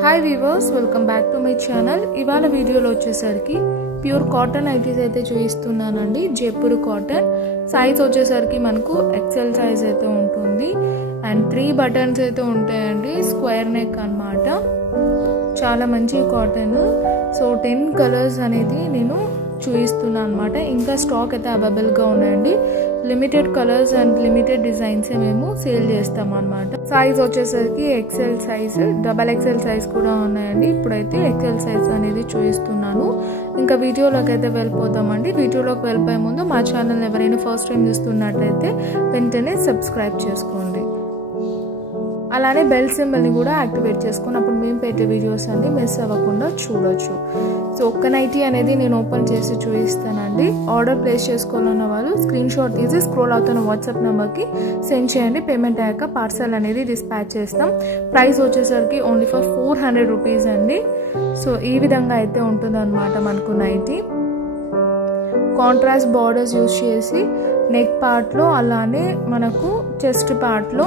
Hi weavers, welcome back to my channel. ఇవాళ వీడియోలో వచ్చేసరికి ప్యూర్ కాటన్ నైటీస్ అయితే చూపిస్తున్నానండి. జైపూర్ కాటన్ సైజ్ వచ్చేసరికి మనకు ఎక్సెల్ సైజ్ అయితే ఉంటుంది అండ్ 3 బటన్స్ అయితే ఉంటాయండి. స్క్వేర్ నెక్ అన్నమాట. చాలా మంచి కాటన్. సో 10 కలర్స్ అనేది నేను చూపిస్తున్నాను అనమాట. ఇంకా స్టాక్ అయితే అవైలబుల్గా ఉన్నాయండి. Limited colours and limited designs మేము సేల్ చేస్తాం అనమాట. సైజ్ వచ్చేసరికి ఎక్సెల్ సైజ్, XXL సైజ్ కూడా ఉన్నాయండి. ఇప్పుడైతే ఎక్సెల్ సైజ్ అనేది చూపిస్తున్నాను. ఇంకా వీడియోలోకి అయితే వెళ్ళిపోతామండి. వీడియోలోకి వెళ్ళిపోయే ముందు మా ఛానల్ ఎవరైనా ఫస్ట్ టైం చూస్తున్నట్లయితే వెంటనే సబ్స్క్రైబ్ చేసుకోండి. అలానే బెల్ సింబల్ని కూడా యాక్టివేట్ చేసుకొని అప్పుడు మేము పెట్టే వీడియోస్ అన్ని మిస్ అవ్వకుండా చూడొచ్చు. సో ఒక్క నైటీ అనేది నేను ఓపెన్ చేసి చూపిస్తానండి. ఆర్డర్ ప్లేస్ చేసుకోవాలన్న వాళ్ళు స్క్రీన్ షాట్ తీసి స్క్రోల్ అవుతున్న వాట్సాప్ నెంబర్కి సెండ్ చేయండి. పేమెంట్ అయ్యాక పార్సల్ అనేది డిస్పాచ్ చేస్తాం. ప్రైస్ వచ్చేసరికి ఓన్లీ ఫర్ 400 రూపీస్ అండి. సో ఈ విధంగా అయితే ఉంటుంది అనమాట మనకు నైటీ. కాంట్రాస్ట్ బార్డర్స్ యూజ్ చేసి నెక్ పార్ట్లో అలానే మనకు చెస్ట్ పార్ట్లో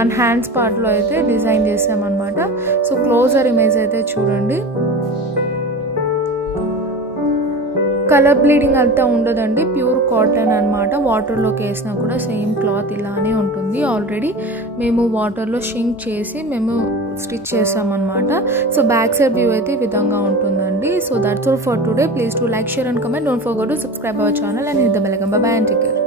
అండ్ హ్యాండ్స్ పార్ట్లో అయితే డిజైన్ చేసామన్నమాట. సో క్లోజర్ ఇమేజ్ అయితే చూడండి. కలర్ బ్లీడింగ్ అంతా ఉండదండి. ప్యూర్ కాటన్ అనమాట. వాటర్లోకి వేసినా కూడా సేమ్ క్లాత్ ఇలానే ఉంటుంది. ఆల్రెడీ మేము వాటర్లో షింక్ చేసి మేము స్టిచ్ చేసామన్నమాట. సో బ్యాక్ సైడ్ వ్యూ అయితే ఈ విధంగా ఉంటుందండి. So that's all for today. Please to like, share and comment. Don't forget to subscribe our channel and hit the bell icon. By by and take care.